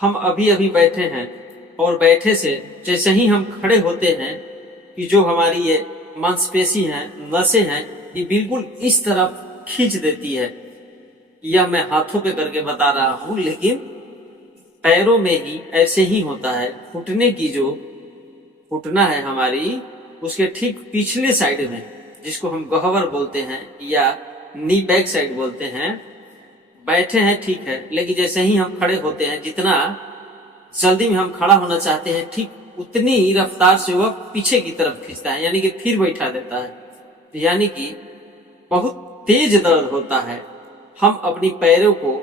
हम अभी अभी बैठे हैं और बैठे से जैसे ही हम खड़े होते हैं कि जो हमारी ये मांसपेशी हैं, नसें हैं, ये बिल्कुल इस तरफ खींच देती है। यह मैं हाथों पे करके बता रहा हूं, लेकिन पैरों में ही ऐसे ही होता है। घुटने की जो घुटना है हमारी, उसके ठीक पिछले साइड में, जिसको हम गह्वर बोलते हैं या नी बैक साइड बोलते हैं, बैठे हैं ठीक है, लेकिन जैसे ही हम खड़े होते हैं, जितना जल्दी में हम खड़ा होना चाहते हैं, ठीक उतनी ही रफ्तार से वह पीछे की तरफ खींचता है, यानी कि फिर बैठा देता है। यानी कि बहुत तेज दर्द होता है। हम अपनी पैरों को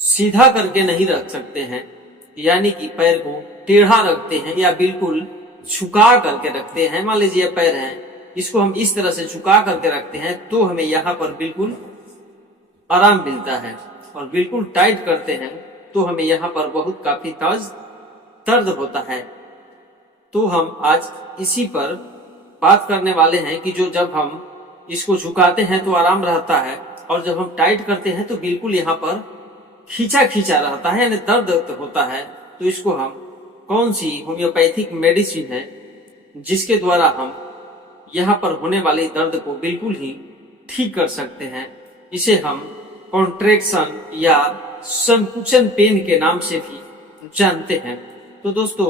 सीधा करके नहीं रख सकते हैं, यानी कि पैर को टेढ़ा रखते हैं या बिल्कुल झुका करके रखते हैं। मान लीजिए पैर है, इसको हम इस तरह से झुका करके रखते हैं तो हमें यहाँ पर बिल्कुल आराम मिलता है, और बिल्कुल टाइट करते हैं तो हमें यहाँ पर बहुत काफी तेज दर्द होता है। तो हम आज इसी पर बात करने वाले हैं कि जो जब हम इसको झुकाते हैं तो आराम रहता है, और जब हम टाइट करते हैं तो बिल्कुल यहाँ पर खींचा खींचा रहता है, यानी दर्द होता है। तो इसको हम कौन सी होम्योपैथिक मेडिसिन है जिसके द्वारा हम यहाँ पर होने वाले दर्द को बिल्कुल ही ठीक कर सकते हैं, इसे हम कॉन्ट्रैक्शन या संकुचन पेन के नाम से भी जानते हैं। तो दोस्तों,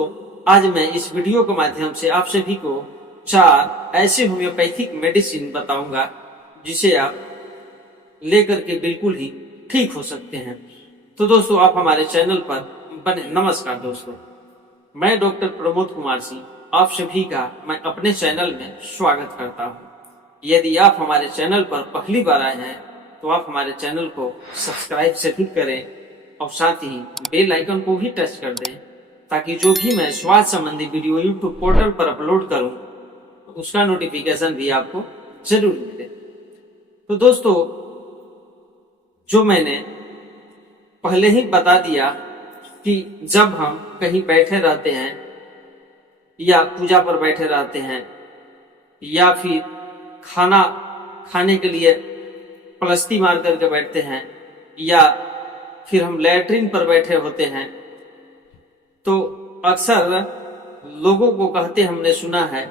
आज मैं इस वीडियो के माध्यम से आप सभी को 4 ऐसे होम्योपैथिक मेडिसिन बताऊंगा जिसे आप लेकर के बिल्कुल ही ठीक हो सकते हैं। तो दोस्तों, आप हमारे चैनल पर बने। नमस्कार दोस्तों, मैं डॉक्टर प्रमोद कुमार सिंह आप सभी का मैं अपने चैनल में स्वागत करता हूं। यदि आप हमारे चैनल पर पहली बार आए हैं तो आप हमारे चैनल को सब्सक्राइब जरूर करें और साथ ही बेल आइकन को भी टच कर दें, ताकि जो भी मैं स्वास्थ्य संबंधी वीडियो यूट्यूब पोर्टल पर अपलोड करूं तो उसका नोटिफिकेशन भी आपको जरूर मिले। तो दोस्तों, जो मैंने पहले ही बता दिया कि जब हम कहीं बैठे रहते हैं या पूजा पर बैठे रहते हैं या फिर खाना खाने के लिए पलस्ती मार करके बैठते हैं या फिर हम लैट्रिन पर बैठे होते हैं, तो अक्सर लोगों को कहते हमने सुना है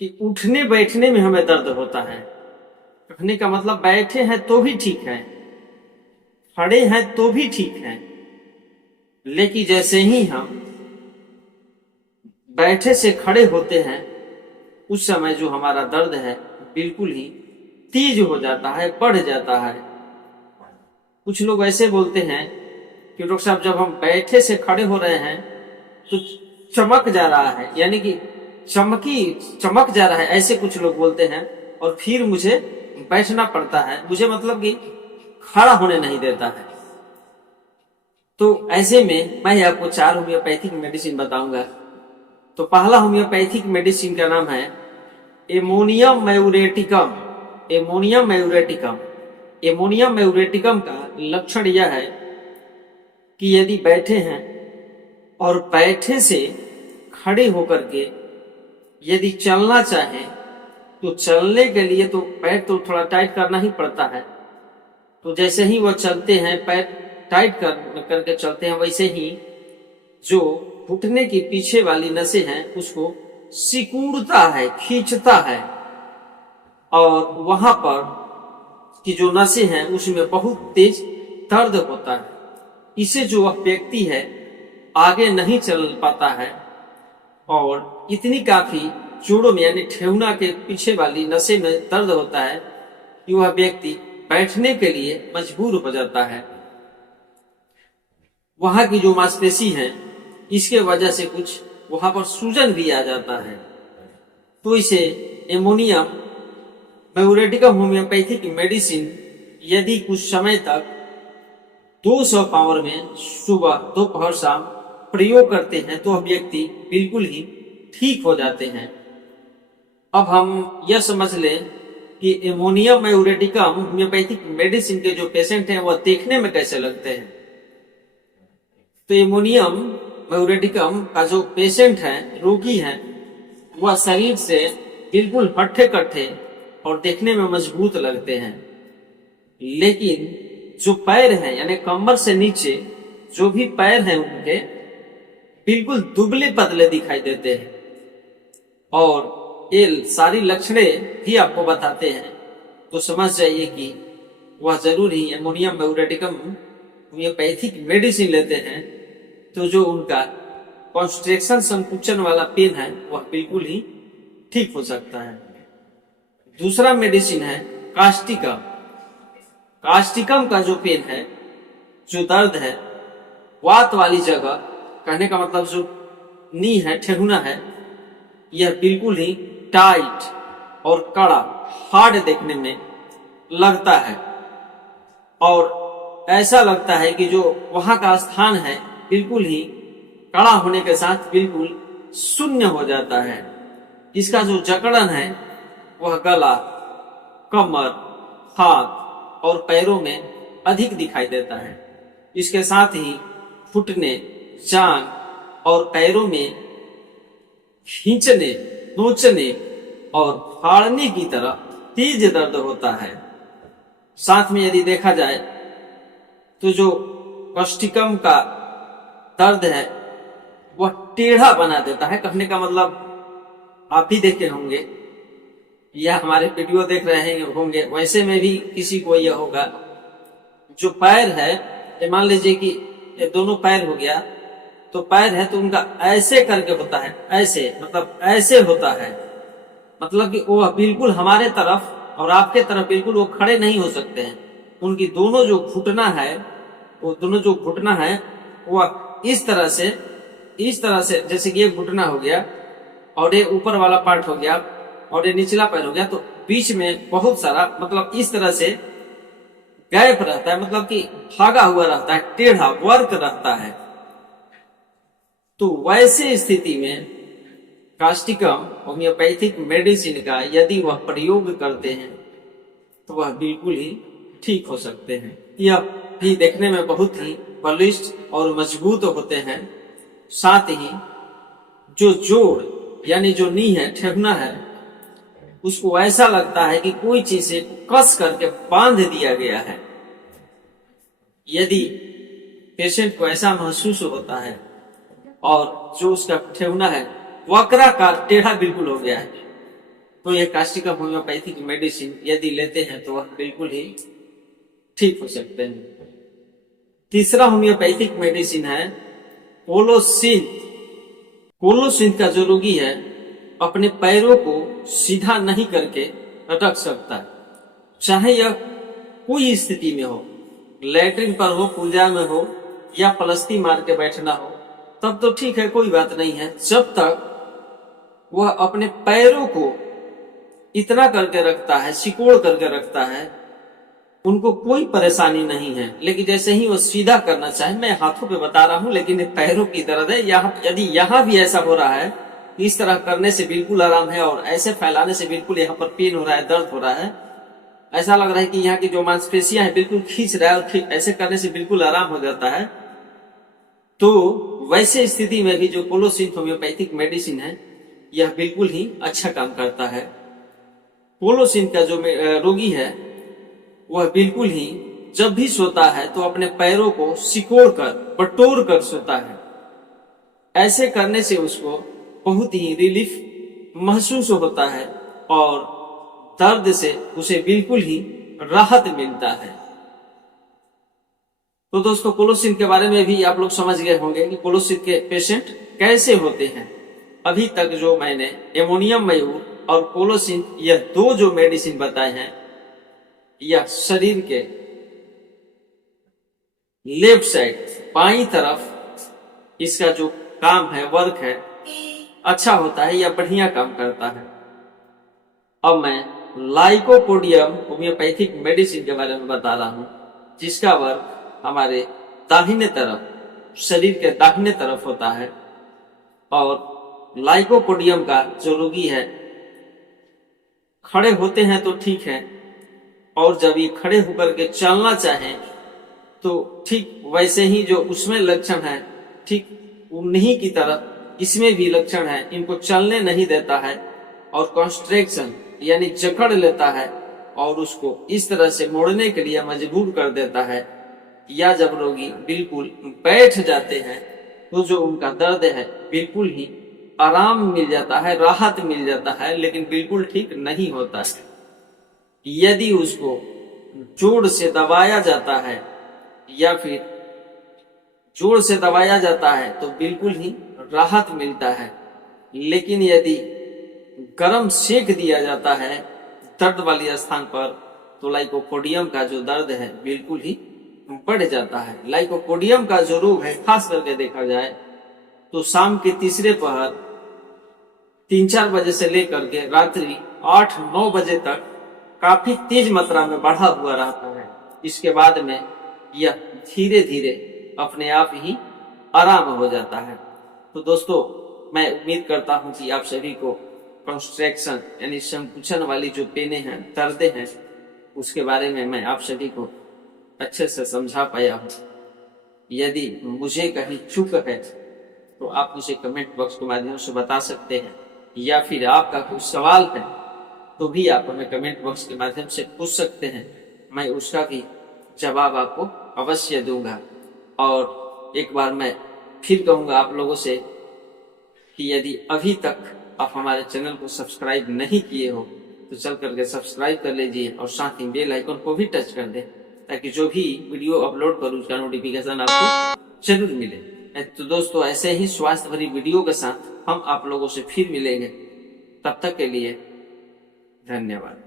कि उठने बैठने में हमें दर्द होता है। कहने का मतलब बैठे हैं तो भी ठीक है, खड़े हैं तो भी ठीक है, लेकिन जैसे ही हम बैठे से खड़े होते हैं उस समय जो हमारा दर्द है बिल्कुल ही तेज हो जाता है, बढ़ जाता है। कुछ लोग ऐसे बोलते हैं कि डॉक्टर साहब, जब हम बैठे से खड़े हो रहे हैं तो चमक जा रहा है, यानी कि चमक जा रहा है, ऐसे कुछ लोग बोलते हैं, और फिर मुझे बैठना पड़ता है, मुझे मतलब कि खड़ा होने नहीं देता है। तो ऐसे में मैं आपको 4 होम्योपैथिक मेडिसिन बताऊंगा। तो पहला होम्योपैथिक मेडिसिन का नाम है एमोनियम मैयूरेटिकम। एमोनियम मैयूरेटिकम। एमोनियम मैयूरेटिकम का लक्षण यह है कि यदि बैठे हैं और बैठे से खड़े होकर के यदि चलना चाहें तो चलने के लिए तो पैर तो थोड़ा टाइट करना ही पड़ता है। तो जैसे ही वो चलते हैं, पैर टाइट करके चलते हैं, वैसे ही जो घुटने की पीछे वाली नसें हैं उसको सिकुड़ता है, खींचता है, और वहां पर की जो नसें हैं उसमें बहुत तेज दर्द होता है। इसे जो वह व्यक्ति है आगे नहीं चल पाता है, और इतनी काफी जोड़ों में यानी ठेहुना के पीछे वाली नसें में दर्द होता है कि वह व्यक्ति बैठने के लिए मजबूर हो जाता है। वहां की जो मांसपेशी है इसके वजह से कुछ वहां पर सूजन भी आ जाता है। तो इसे एमोनियम मैयूरेटिकम होम्योपैथिक मेडिसिन यदि कुछ समय तक 200 पावर में सुबह दोपहर शाम प्रयोग करते हैं तो व्यक्ति बिल्कुल ही ठीक हो जाते हैं। अब हम यह समझ लें कि एमोनियम मैयूरेटिकम होम्योपैथिक मेडिसिन के जो पेशेंट हैं वह देखने में कैसे लगते हैं। तो एमोनियम मैयूरेटिकम का जो पेशेंट है, रोगी है, वह शरीर से बिल्कुल हट्ठे कट्ठे और देखने में मजबूत लगते हैं, लेकिन जो पैर है यानी कमर से नीचे जो भी पैर हैं उनके बिल्कुल दुबले पतले दिखाई देते हैं। और ये सारी लक्षणें भी आपको बताते हैं, तो समझ जाइए कि वह जरूर ही एमोनियम म्यूरेटिकम होम्योपैथिक मेडिसिन लेते हैं, तो जो उनका कॉन्स्ट्रेक्शन संकुचन वाला पेन है वह बिल्कुल ही ठीक हो सकता है। दूसरा मेडिसिन है कास्टिकम। कास्टिकम का जो पेन है, जो दर्द है, वात वाली जगह, कहने का मतलब जो नी है, ठेहुना है, यह बिल्कुल ही टाइट और कड़ा, हार्ड देखने में लगता है। और ऐसा लगता है कि जो वहां का स्थान है बिल्कुल ही कड़ा होने के साथ बिल्कुल शून्य हो जाता है। इसका जो जकड़न है वह गला, कमर, हाथ और पैरों में अधिक दिखाई देता है। इसके साथ ही घुटने, जांघ और पैरों में खींचने, नोचने और फाड़ने की तरह तेज दर्द होता है। साथ में यदि देखा जाए तो जो कास्टिकम का दर्द है वह टेढ़ा बना देता है। कहने का मतलब आप भी देखे होंगे या हमारे वीडियो देख रहे होंगे, वैसे में भी किसी को यह होगा, जो पैर है, मान लीजिए कि ये दोनों पैर हो गया, तो पैर है तो उनका ऐसे करके होता है, ऐसे मतलब ऐसे होता है, मतलब कि वो बिल्कुल हमारे तरफ और आपके तरफ बिल्कुल वो खड़े नहीं हो सकते हैं। उनकी दोनों जो घुटना है, वो दोनों जो घुटना है वह इस तरह से जैसे कि ये घुटना हो गया और ये ऊपर वाला पार्ट हो गया और ये निचला पैर हो गया, तो बीच में बहुत सारा मतलब इस तरह से गैप रहता है, मतलब कि भागा हुआ रहता है, टेढ़ा वर्क रहता है। तो वैसे स्थिति में कास्टिकम होम्योपैथिक मेडिसिन का यदि वह प्रयोग करते हैं तो वह बिल्कुल ही ठीक हो सकते हैं। यह भी देखने में बहुत ही बलिष्ठ और मजबूत होते हैं। साथ ही जो जोड़ यानी जो नी है, ठेहुना है, उसको ऐसा लगता है कि कोई चीज से कस करके बांध दिया गया है। यदि पेशेंट को ऐसा महसूस होता है और जो उसका ठेहुना है वक्राकार टेढ़ा बिल्कुल हो गया है, तो यह कास्टिकम होम्योपैथिक मेडिसिन यदि लेते हैं तो वह बिल्कुल ही ठीक हो सकते हैं। तीसरा होम्योपैथिक मेडिसिन है कोलोसिंथ। कोलोसिंथ का जो रोगी है अपने पैरों को सीधा नहीं करके रख सकता है, चाहे यह कोई स्थिति में हो, लैट्रिन पर हो, पूजा में हो या पलस्ती मार के बैठना हो, तब तो ठीक है, कोई बात नहीं है। जब तक वह अपने पैरों को इतना करके रखता है, सिकोड़ करके रखता है, उनको कोई परेशानी नहीं है। लेकिन जैसे ही वो सीधा करना चाहे, मैं हाथों पे बता रहा हूं लेकिन पैरों की दर्द है, यदि यहाँ भी ऐसा हो रहा है, इस तरह करने से बिल्कुल आराम है और ऐसे फैलाने से बिल्कुल यहाँ पर पेन हो रहा है, दर्द हो रहा है, ऐसा लग रहा है कि यहाँ की जो मांसपेशियां है बिल्कुल खींच रहा है और ऐसे करने से बिल्कुल आराम हो जाता है, तो वैसे स्थिति में भी जो कोलोसिंथ होम्योपैथिक मेडिसिन है यह बिल्कुल ही अच्छा काम करता है। कोलोसिंथ का जो रोगी है वह बिल्कुल ही जब भी सोता है तो अपने पैरों को सिकोड़ कर, बटोर कर सोता है। ऐसे करने से उसको बहुत ही रिलीफ महसूस होता है और दर्द से उसे बिल्कुल ही राहत मिलता है। तो दोस्तों, कोलोसिंथ के बारे में भी आप लोग समझ गए होंगे कि कोलोसिंथ के पेशेंट कैसे होते हैं। अभी तक जो मैंने एमोनियम मयूर और कोलोसिंथ यह दो जो मेडिसिन बताए हैं, यह शरीर के लेफ्ट साइड बाईं तरफ इसका जो काम है, वर्क है, अच्छा होता है या बढ़िया काम करता है। अब मैं लाइकोपोडियम होम्योपैथिक मेडिसिन के बारे में बता रहा हूं, जिसका वर्क हमारे दाहिने तरफ, शरीर के दाहिने तरफ होता है। और लाइकोपोडियम का जो रोगी है, खड़े होते हैं तो ठीक है, और जब ये खड़े होकर के चलना चाहें तो ठीक वैसे ही जो उसमें लक्षण है, ठीक उन्हीं की तरह इसमें भी लक्षण है, इनको चलने नहीं देता है और कॉन्स्ट्रेक्शन यानी जकड़ लेता है और उसको इस तरह से मोड़ने के लिए मजबूर कर देता है या जब रोगी बिल्कुल बैठ जाते हैं तो जो उनका दर्द है बिल्कुल ही आराम मिल जाता है, राहत मिल जाता है, लेकिन बिल्कुल ठीक नहीं होता है। यदि उसको जोर से दबाया जाता है या फिर जोर से दबाया जाता है तो बिल्कुल ही राहत मिलता है, लेकिन यदि गरम सेक दिया जाता है दर्द वाली स्थान पर तो लाइकोपोडियम का जो दर्द है बिल्कुल ही बढ़ जाता है। लाइकोपोडियम का जो रोग है खास करके देखा जाए तो शाम के तीसरे पहर 3-4 बजे से लेकर के रात्रि 8-9 बजे तक काफी तेज मात्रा में बढ़ा हुआ रहता है। इसके बाद में यह धीरे धीरे अपने आप ही आराम हो जाता है। तो दोस्तों, मैं उम्मीद करता हूं कि आप सभी को कंस्ट्रक्शन यानी संकुचन वाली जो पेने हैं, दर्दे हैं, उसके बारे में मैं आप सभी को अच्छे से समझा पाया हूं। यदि मुझे कहीं चूक है तो आप मुझे कमेंट बॉक्स के माध्यम से बता सकते हैं, या फिर आपका कोई सवाल है तो भी आप हमें कमेंट बॉक्स के माध्यम से पूछ सकते हैं। मैं उसका भी जवाब आपको अवश्य दूंगा। और एक बार मैं फिर कहूंगा आप लोगों से कि यदि अभी तक आप हमारे चैनल को सब्सक्राइब नहीं किए हो तो चल करके सब्सक्राइब कर लीजिए और साथ ही बेल आइकन को भी टच कर दें, ताकि जो भी वीडियो अपलोड करूं उसका नोटिफिकेशन आपको जरूर मिले। तो दोस्तों, ऐसे ही स्वास्थ्य भरी वीडियो के साथ हम आप लोगों से फिर मिलेंगे। तब तक के लिए धन्यवाद।